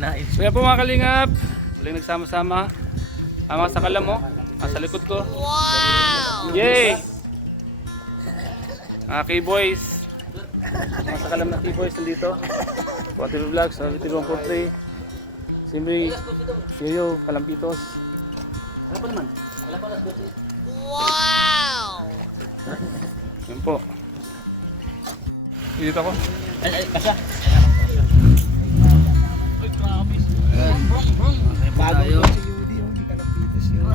kinain. So yan po mga kalingap, tuloy nagsama-sama. Ang mga sakalam mo, sa likod ko. Wow! Yay! Mga K-Boys. Mga sakalam na K-Boys nandito. Quattro Vlogs, TV 143. Simri, Siyo, Kalampitos. Ano pa naman? Wow! Yan po. Dito ako. Ay, kasya. Uy, grabe. Bago yun si Yudi, hindi Kalampitos yun.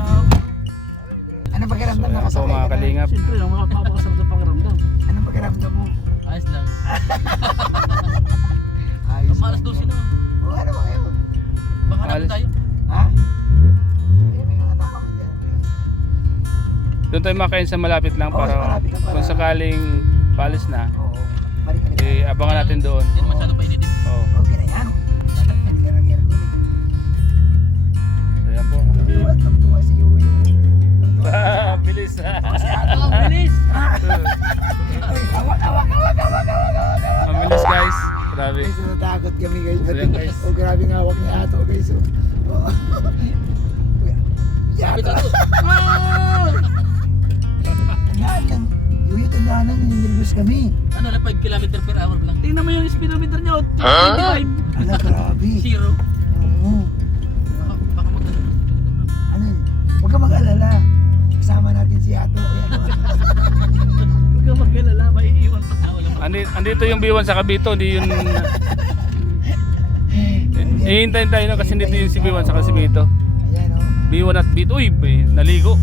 Anong pakiramdam na Yan po kasakay mga ka na? kalingap. Siyempre, ang makapakasarap sa pakiramdam. Anong pakiramdam mo? Ayos lang. Ayos. Ang malas 12 na. O ano ba kayo? Baka hanapin Alis. tayo. Ha? Eh, may mga tapakan dyan. Doon tayo makain sa malapit lang Oo, para malapit lang para- kung sakaling palis na, Oo. Balik-balik. eh abangan natin doon. Hindi na masyado painitin. Oo. Okay na yan. Hindi ka nang aircon eh. So yan po. Tuwa si Yudi. Bilis na. Ang bilis! Awak. Ang bilis guys. Grabe. Guys, natakot kami guys. So yan, guys. Oh, grabe ng hawak ni Ato guys. Oh. Kapit Yato. ako. Yan. Yudi, tandaan lang, nilibos kami. Ano na 5 km per hour lang. Tingnan mo yung speedometer niya. 25. Ano, grabe. Zero. Oo. Baka magkano. Ano yun? Huwag ka mag-alala. Kasama natin si Ato. Ayan. Huwag kang mag-alala, maiiwan pa. Andito yung B1 sa Kabito, hindi yun. Hihintayin tayo no, kasi dito yung si B1 sa Kabito. Ayan o. B1 at B2, uy, naligo.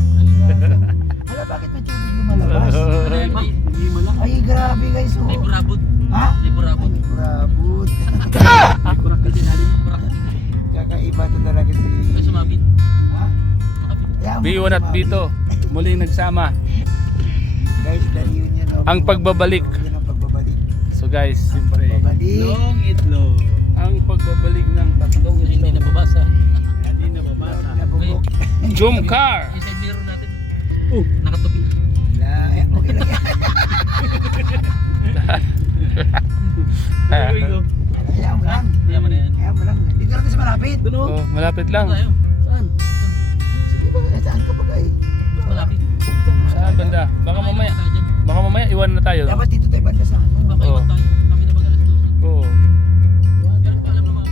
Hala, bakit may tubig lumalabas? Ano yan? Hindi mo lang. Ay, grabe guys. Oh. May burabot. Ha? May burabot. Ay, kurabot. May kurak din sinalim. Kakaiba to talaga si... Ay, sumabit. Ha? Sumabit. Kaya mo B1 at sumabit. B2, muling nagsama. Guys, the reunion of... Ang pagbabalik. Yun ang pagbabalik. So guys, siyempre, Pagbabalik. itlog. ang pagbabalik ng tatlong Hindi itlog. nababasa. Hindi nababasa. Nabubok. Jumcar! Yung side mirror natin. Nakatupi. Wala. Okay lang yan. Kaya mo lang. Kaya mo na yan. Kaya mo lang. Dito lang sa malapit. Doon o. Oh, malapit lang. Tayo. Saan? Sige ba? Saan ka pa kayo? Malapit. Saan banda? Baka mamaya iwan na tayo. Dapat dito tayo banda sa ano. Baka iwan tayo. Kami na mag-alas 12. Oo. Pero pa alam naman.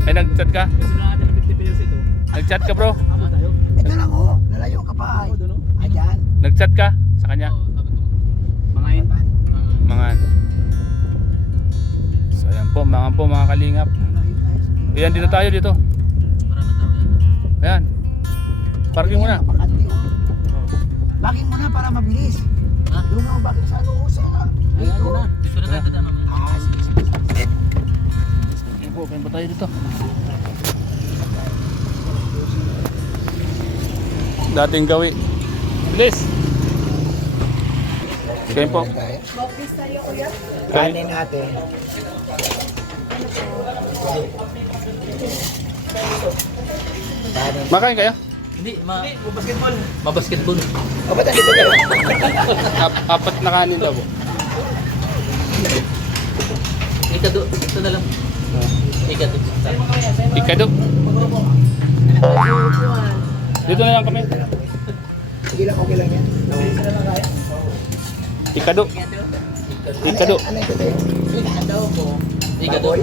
Ay, nag-chat ka? Kasi na natin 50 pesos ito. Nag-chat ka bro? Amo tayo. Ito lang oh. Lalayo ka pa ay. Doon o. Ayan. Nag-chat ka sa kanya? Oo, sabi ko. Mangain? Mangan. So ayan po, mga kalingap. Ayan, dito tayo dito. Maraming tao yan. Ayan. Parking muna. Napakante oh. Baking muna para mabilis. Ha? Yung ako baking sa ano sa Ayan, dito. dyan na. Dito na tayo dadaan mamaya. Ah, sige, sige. Ayan po, kain pa tayo dito. Dating gawi. Bilis! Kain po. Kanin natin. Makain kayo? Hindi, basketball. Mabasketball. O ba't nandito ka? Apat na kanin daw po. Ikado. Ito na lang. Ikado. Ikado. Dito na lang kami. Sige lang, okay lang yan. Ikado. Ikado. Ano ito tayo? Ikado. Baboy?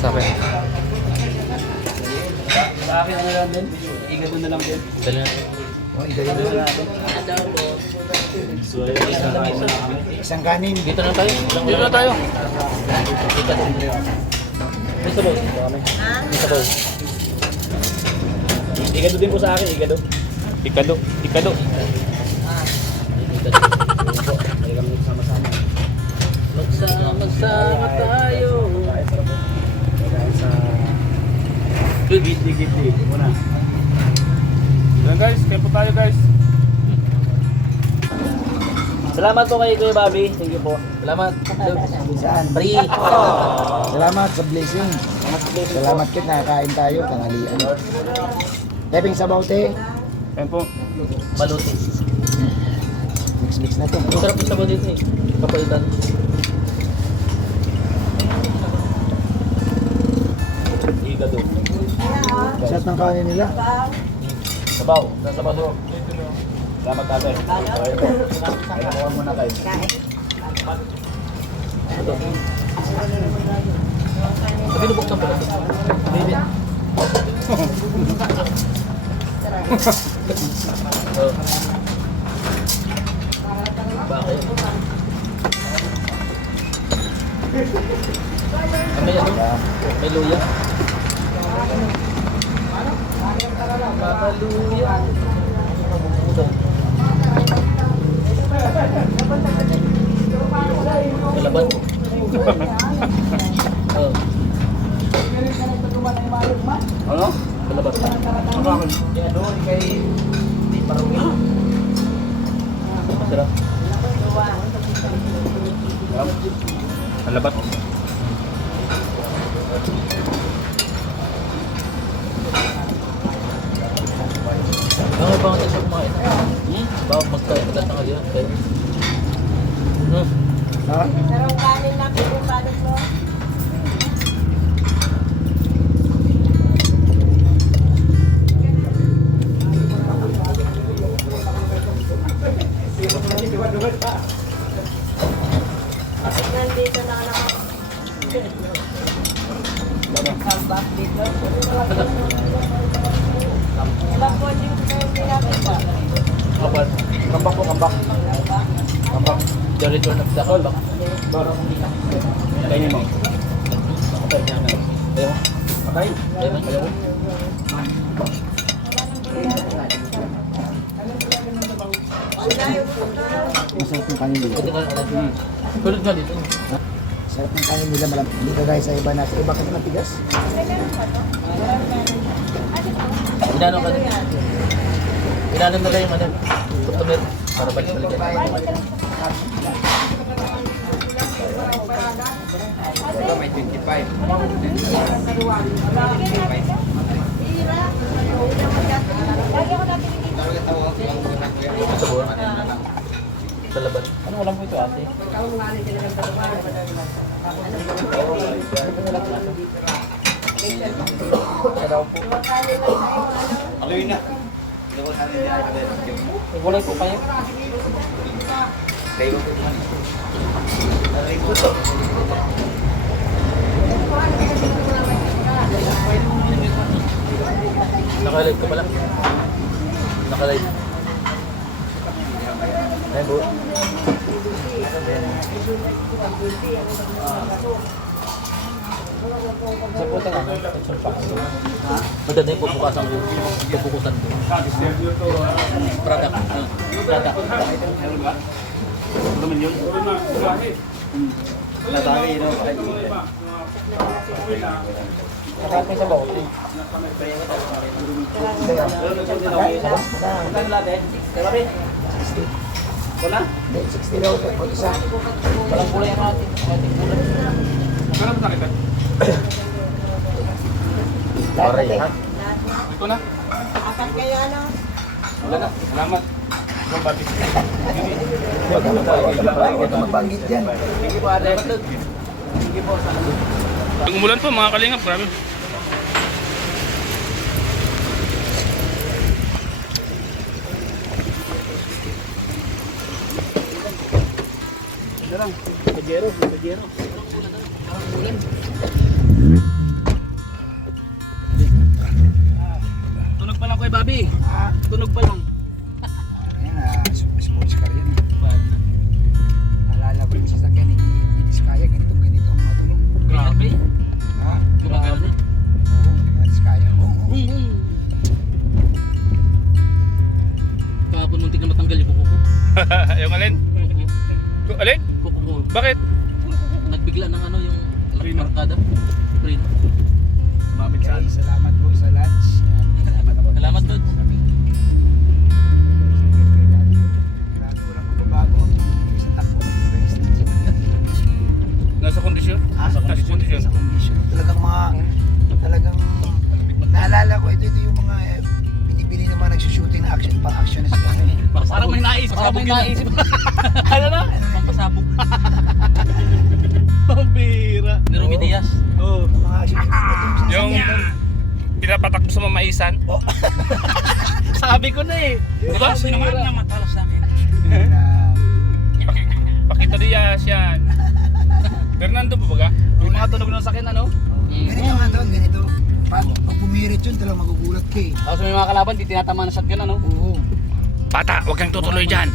Sa akin. Sa akin ano lang din? Ikado na lang din. Dala. O, igaling na natin. Isang kanin. Dito na tayo. Dito na tayo. Ikado. May sabaw. May sabaw. Ikado din po sa akin, ikado. Ikado. Ikado. Magsama tayo. Good. Gitli-gitli muna. Yan guys, kaya po tayo guys. Salamat po kay Kuya Bobby. Thank you po. Salamat. Saan? Free. Salamat sa blessing. Salamat kit, nakakain tayo. Tanghalian. Teping sabaw te. Yan po. Baluti. Mix na to. Masarap yung sabaw dito eh. Kapalitan. Sarap ng kanin nila. Sabaw. Sabaw doon. Salamat tatay. Kailangan muna kayo. Binubok ng pala. Baby. Bakit? May ano? May luya? Luya. Kalaban. Oh. Ano? Kalaban. Doon kay di parungin. Masarap. Alabat. Ano ba ang tayo sa kumain? Bawang magkain ka ng halihan. Ha? Sarong kanin na pinupalot mo. Nandito na naman. Kambak dito. Ilang po yung pinapita? Kapan? Kambak po, kambak. Kambak. Diretso na sa kalbak. Kainin mo. Kapag niya na. Ayaw. Okay? Ayaw man. Ayaw. Masarap ng kanin nila. Pwede ka na. Tulad nga dito. Sarap ng kanin nila. Hindi ka guys sa iba natin. Iba kasi matigas. Inano ka din. Inano nila yung ano. Tutumir. Para balik-balik. May 25. Sa buwan. Sa laban. Ano walang po ito ate? Aluin na. Wala po kayo. Nakalive ka pala. Nakalive. Ayun po. Sa puta ka, madali po bukas ang pupukusan ko. Product. Product. Ano man yun? Natangay yun ako. Nakapin sa bote. Magkano natin? Kalabi? Wala? Hindi, 60 daw. O isa. Walang kulay ang ating kulay. Magkano ba tayo? Pare, ha? Ito na. Apat kayo ano? Wala na. Salamat. Babati. Huwag ka mabanggit dyan. Sige po ate. Sige po. Umulan po mga kalingap. Grabe. Ito lang. Pajero. Pajero. Tunog pa lang kay Bobby. Tunog pa lang. Ayan, sports car yan. Alala ko yung sasakyan ni Diskaya, ganitong matulog. Grabe. Ha? Gumagano. Oo, Diskaya. Oo. Kahapon muntik na matanggal yung kuko ko. Yung alin? Alin? Kuko ko. Bakit? Nagbigla ng ano yung markada. Prino. Sumabit Okay, salamat po sa lunch. Salamat Dod. Grabe, walang magbabago ang isang takbo ng race. Nasa kondisyon? Nasa kondisyon. Sa condition. Talagang naalala ko, ito yung mga binibili ng mga nagsushooting na action, pang action na sila. Parang may naisip. Parang may naisip. Ano na? Pampasabog. Pambira. Ni Romy Diaz. Oo. Mga action. Yung pinapatakbo sa mamaisan. Oh. Sabi ko na eh. Di ba? Sino man na matalo sa akin? Pakita Diaz yan. Fernando pa baga? Yung mga tunog ng sakin ano? Ganito nga doon, ganito. Pag pumirit yun, talagang magugulat ka eh. Tapos may mga kalaban, di tinatamaan ng shotgun ano? Oo. Bata, wag kang tutuloy dyan.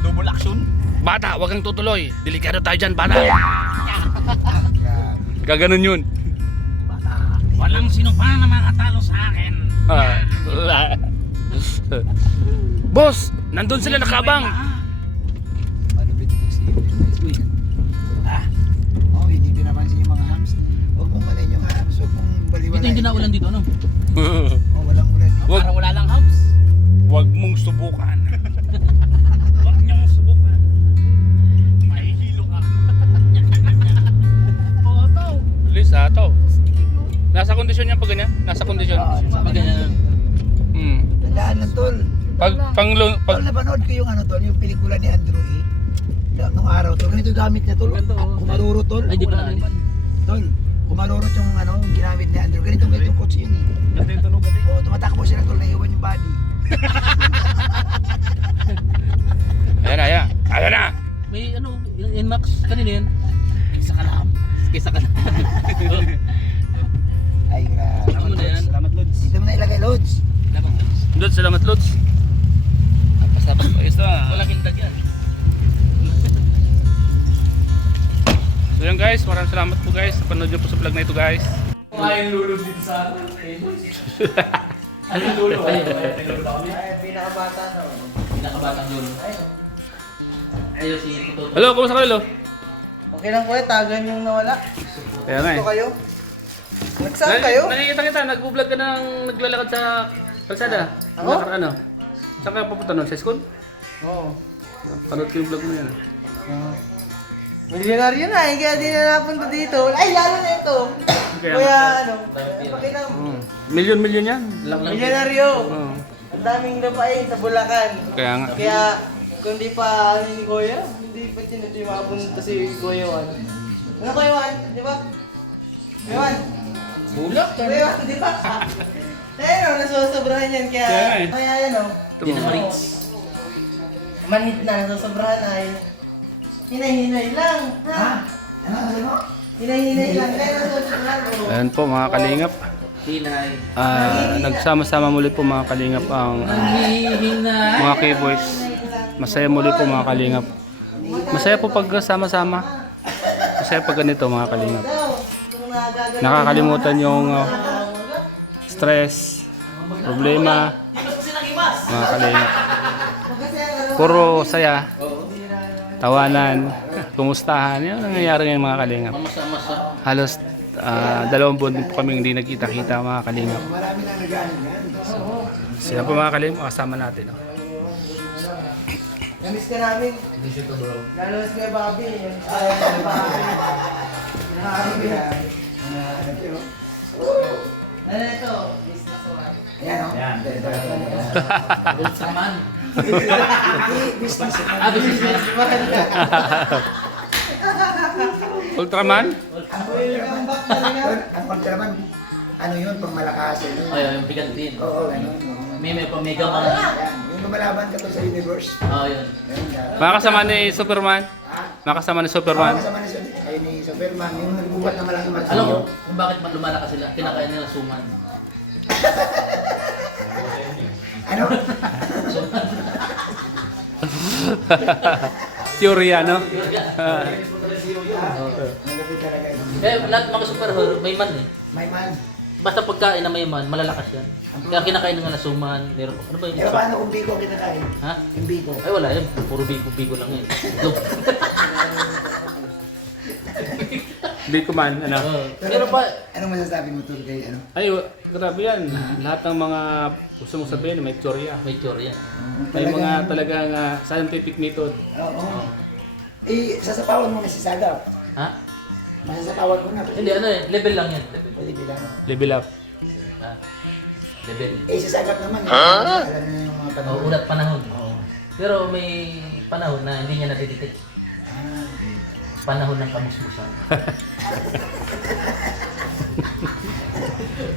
Double action. Bata, wag kang tutuloy. Delikado tayo dyan, bata. Grabe. Gaganon yun. Walang sino pa na makatalo sa akin. Boss, nandun sila nakabang. Malupit ito si Oh, hindi pinapansin yung mga hams. Huwag mong malin yung hams, huwag mong baliwala. Dito yung dinaulan dito, ano? Oh, walang ulan. Wag, Parang wala lang house. wag mong subukan. Huwag niyong subukan. Mahihilo ka. Please, to. Nasa kondisyon yan pag ganyan? Nasa kondisyon? Pag ganyan. Tandaan lang, tol. Pag Tol, napanood ko yung ano, tol, yung pelikula ni Andrew E. Nung araw, tol. Ganito gamit niya, tol. Kumaruro, tol. Ay, di pa naalis. Tol, kumarurot yung ano, yung ginamit ni Andrew. Ganito yung coach yun eh. Ganda yung tunog ati. Oo, tumatakbo sila, tol. Naiwan yung body. Ayan na. May ano, yung Nmax kanina yan. Kisa ka lang. Kisa ka lang. Ay, grabe. Ano na yan? Salamat, Lods. Dito mo na ilagay, Lods. Lods, salamat, Lods. Pasabas pa isa. Walang hindag yan. So yan guys, maraming salamat po guys. Napanood nyo po sa vlog na ito guys. Ay, lulog dito sa ano? Ano yung lulo? Ay, Pinakabata na. pinakabatang lulo. Ayun si Tuto. Hello, kumusta kayo, Lo? Okay lang po tagan yung nawala. Kaya nga eh. kayo? Nagsaan kayo? Nakikita kita, nag-vlog ka ng naglalakad sa kalsada. Ako? Ano? Saan ka papunta nun? Sa school? Oo. Panood ko yung vlog mo yan. Milyonaryo na eh, kaya di na napunta dito. Ay, lalo na ito. Kaya Kuya, nga. ano, pakita mo. Milyon yan. Milyonaryo. Oo. Ang daming lupain sa Bulacan. Kaya nga. Kaya, kung di pa ano ni Kuya, hindi pa siya hindi makapunta si Kuya Juan. Ano Kuya Juan? Di ba? Kuya Juan? Bulak. Kuya Juan, di ba? Ayun o, nasusobrahan yan. Kaya nga eh. Kaya yan o. Hindi na ma-reach. Manhit na, nasusobrahan ay. Hinay-hinay lang. Ha? Ano? Hinay-hinay lang. Kaya nasusobrahan o. Ayan po mga kalingap. Hinay. Nagsama-sama muli po mga kalingap ang Hinay. mga K-boys. Masaya muli po mga kalingap. Masaya po pag sama-sama. Masaya pag ganito mga kalingap. Kung nagagano. Nakakalimutan yung stress, problema, mga kalingap. Puro saya, tawanan, kumustahan. Yan ang nangyayari ngayon mga kalingap. Mamasa-masa. Halos 2 buwan din po kami hindi nagkita-kita mga kalingap. Marami na nagaling yan. Sila po mga kalingap, kasama natin. No? Namiss ka namin. Lalo na si Kuya Bobby. Yung Kuya Bobby. Ano ito? Business one. Ayan o. Ayan. Ultraman. Business. Business. Ultraman? Welcome back talaga. Ang Ultraman, ano yun, pang malakas. Ay, yung bigantin. Oo, ganun. May pa mega man. Yan, yung lumalaban ka to sa universe. Yun. Ganun dapat. Mga kasama ni Superman? Ha? Mga kasama ni Superman? Kasama ni Superman, yung nagbubuhat ng malaking Alam mo martilyo. kung bakit lumalakas sila? Kinakain nila suman. Ano? Teorya, no? Nagapit talaga yun. Lahat mga superhero may man eh. May man. Basta pagkain na may man, malalakas yan. Kaya kinakain ng na suman, meron pa. Ano ba yun? Pero paano kung biko ang kinakain? Ha? Yung biko. Ay wala yan, puro bigo lang yan. Itlog. Hindi ko man, ano? Pero pa, Anong masasabi mo tol kay ano? Ay, grabe yan. Lahat ng mga gusto mong sabihin, may teorya. may teorya. May mga talagang scientific method. Oo. Eh, sasapawan mo na si Sagap. Ha? Masasapawan mo na. Hindi, ano eh, level lang yan. Level. Pwede bilang. Level up. Ha? Level. Eh, si Sagap naman. Alam na yung mga panahon. Ulat panahon. Pero may panahon na hindi niya nadidetect. Ah, Panahon ng kamusmusan.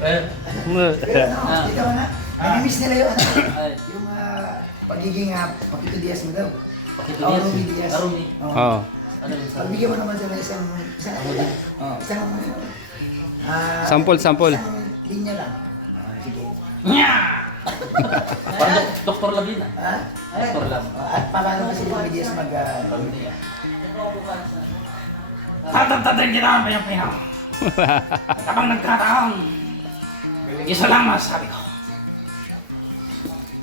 Eh, Dito ka na. Nami-miss nila yun. Ay, Yung pagiging Pakito Diaz mo daw. Pakito Oh, Diaz. Rumi Diaz. Rumi. Oo. Oo. Ano yun sa... Pagbigyan mo naman sila isang Sample. isang linya lang. Sige. Parang Dr. Labina. Ha? Dr. Lab. At paano kasi yung Diaz mag... Tatatatan kita ang Pilipino. Kapag nagkataon, isa lang masasabi ko.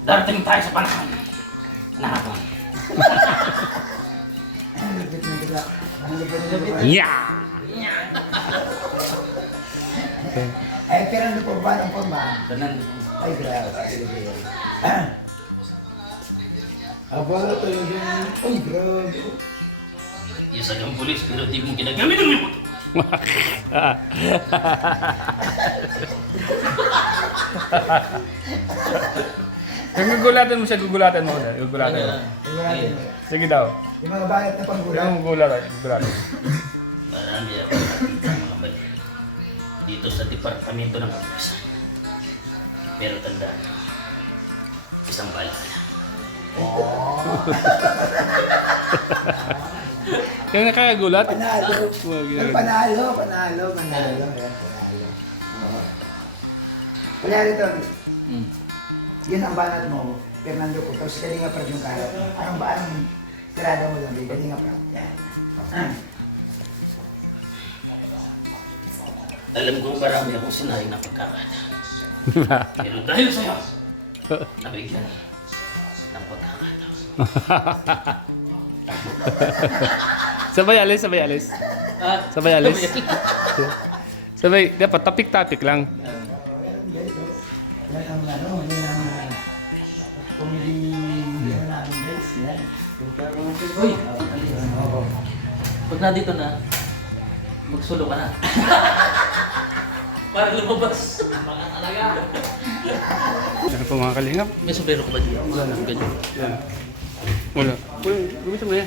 Darating tayo sa panahon na hapon. Ang lupit na bigla. Ang lupit na bigla. Yeah! Eh, pero ano po ba ng forma? Fernando. Ay, grabe. Aba, talagang... Ay, grabe. Isa kang pulis pero di mo ginagamit ang iyong motor. Gugulatan mo siya, gugulatan mo. Gugulatan mo. Sigurado. Sige daw. Yung mga balat na panggulat. Yung gugulatan. Marami ako nakita mga mali dito sa departamento ng kapulisan. Pero tandaan mo, isang bala ka lang. Kaya nakakagulat. Panalo. Wag Ay, yan. panalo. Ayan, panalo. Oo. Kunyari ito, yun ang banat mo, Fernando ko, tapos Kalinga Prad yung karat. Anong tirada mo lang, Kalinga Prad. Yan. Alam kong marami akong sinayang na pagkakataon. Pero dahil sa'yo, nabigyan ng pagkakataon. Sabay alis. Sabay alis. Sabay, dapat topic lang. Yan ang yan ang comedy namin guys, yan. Uy! Pag na dito na, magsulo ka na. Para lumabas. Baka talaga. Ano po mga kalingap? May sombrero ka ba dito? Wala. Ganyan. Wala. Uy, gumitin mo yan.